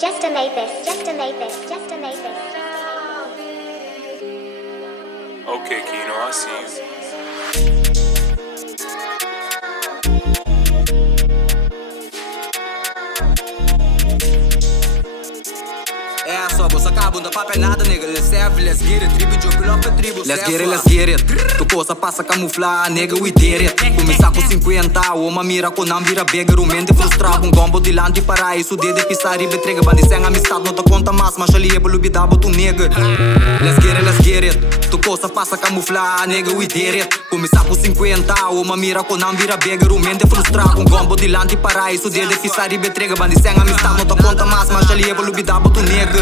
Just to make this. Okay, Kino, I see you. É só você acaba da papo é nada, nigga. Let's have, let's get it. Tribo de opilão pra tribo. Let's get it. Tu coisa passa camuflar, nigga, we did it. Começar com 50, uma mira com não vira bega. O mente frustrado, um gombo de lante para isso. Dedo de pisar e betrega. Bandi sem amistade, não te conta mais. Mas ali é pelo bidabo, tu nigga. Let's get it. Tu coisa passa camuflar, nigga, we did it. Começar com 50, uma mira com não vira bega. O mente frustrado, um gombo de lante para isso. Dedo de pisar e betrega. Bandi sem amistade, não te conta mais. Mas ali é pelo bidabo, tu nigga.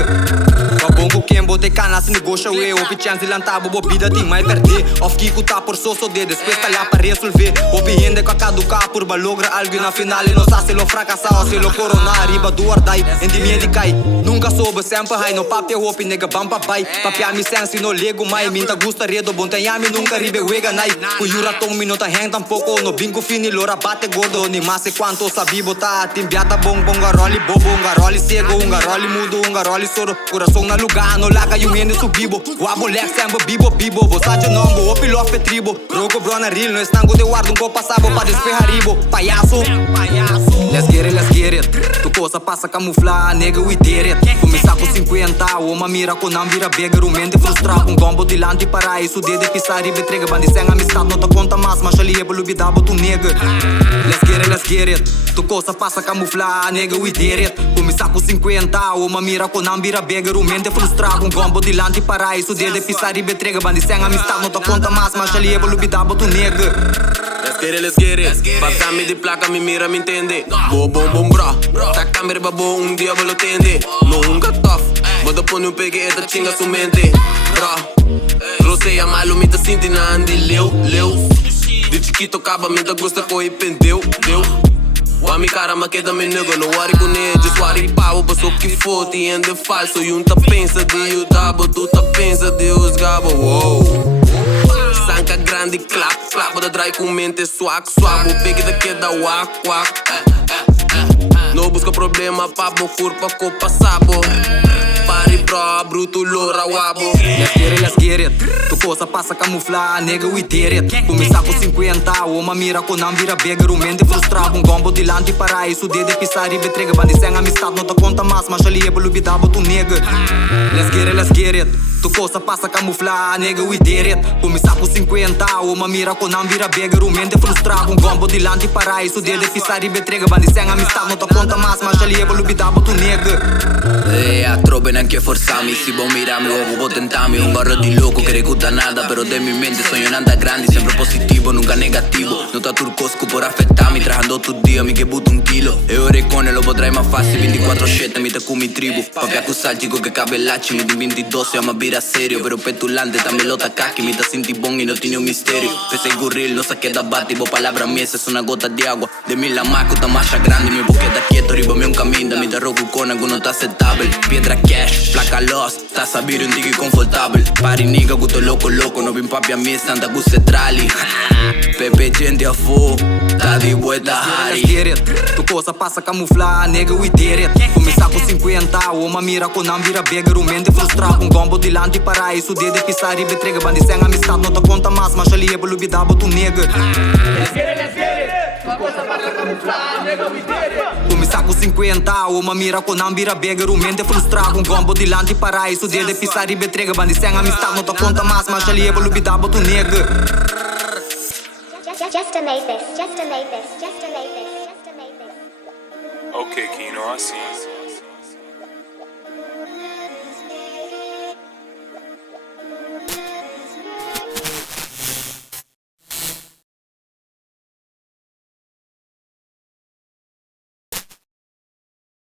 Kabongo Kembo te cana se negócio eu Opi chance lantabo bobida tem mais perder Of Kiko tá por só de depois tá lá para resolver Opi rende com a caducar por balogra algo na final e não sabe se lo fracassar ou se lo coronar Riba do ardai, endi medo cai Nunca soube sempre high no papel Opi nega bampa bai Papia mi sense no lego mai Minta gusta redo bom tem ami nunca ribe wega nai Kuyura tong mi não tá hang tampouco No bingo fini lora bate gordo Ni mas quanto sabi botar Timbiata bom garoli bobo garoli cego garoli mudo garoli soro Coração na lugar, no laga e um ende subibo O moleque sempre bibo Você nombo, o piloto é tribo Rogo brona real, no estango de guarda copo passavo pra desperrar ribo Palhaço Let's get it Tu coisa passa camuflar, nega, we did it Começar com 50, uma mira com não vira bega O mente frustrado, um gombo de lante para isso Dedo de pisar e betrega, bandi sem amistade Não te conta mais, mas ali é pelo bidabo, tu nega Let's get it Tu coisa passa camuflar, nega, we did it Começar com 50, uma mira com não vira bega O mente frustrado, um gombo de lante para isso Dedo de pisar e betrega, bandi sem amistade Não te conta mais, mas ali é pelo bidabo, tu nega Let's get it Papá-me de placa, me mira, me entende Bom, bro Tá câmera babo, dia vou lo tende Nunca tough Vou da pôr peguei, eta chinga su mente Bro Roceia malo, me tá sentindo na andi, leu De chiquito acaba, me tá gosta coi, pendeu Wa mi cara ma queda me nigga No worry com ele, just worry pau Passou que for, te ende falso E tá pensa de o dabo Tu tá pensa de os gabo, wow Sanca grande, clap Bada dry com mente, swag O pegue da queda, wak Não busca problema, pabo Curpa, copa, sabo Pari bro, bruto, loura, wabo Let's get it Tu coisa passa camuflar, nega, we did it Começar com 50, uma mira com não vira bega O mente frustrado, um gombo de lante para isso Dedo de pisar e betrega, bandi sem amistade Não te conta mais, mas ali é pelo bidabo, tu nega Let's get it Tu coisa passa camuflar, nega, we did it Começar com 50, uma mira com não vira bega O mente frustrado, um gombo de lante para isso Dedo de pisar e betrega, bandi sem amistade Não te conta mais, mas ali é pelo bidabo, tu nega Trobe neanche forzarmi, si può mirarmi o può tentarmi Un barro di loco che recuta nada Pero de mi mente sogno nada grandi Sempre positivo, nunca negativo No ta turcosco por affettarmi Trabajando tu día, mi che butto un kilo E ore con lo potrai ma fácil 24/7 mi te con mi tribu Papi acusatico che cabellacci Mi ti 22 ama birra serio Pero petulante también lo tacacchi Mi te senti bon y no tiene un misterio Pese il gurril, no sa che da batti Bo palabra mia es una gota di agua De mil la maco, ta masha grande Mi boqueta quieto, riba mi un caminda Mi te roco con alguno ta aceptable Piedra cash, placa lost Tá sabendo um diga confortável Pari nigga, guto louco No vim papi a mim, santa gu centrali Pepe gente a full Tá de vuelta, Harry Let's get it Tu coisa passa camuflar, nega, we did it Começar com 50, uma mira com não vira bega O mente frustrado, um gombo de lante para isso Dedo de pisar e betrega, bandi sem amistade Não te conta mais, mas ali é pelo bidabo, tu nega Let's get it Tu coisa passa camuflar, nega, we did it Começar com 50, uma mira com não vira bega O mente frustrado, um gombo de lante para isso Dedo de pisar e betrega, bandi sem amistade Não te conta mais, mas ali é pelo bidabo, tu nega Just to make this. Okay, Kino, I see you.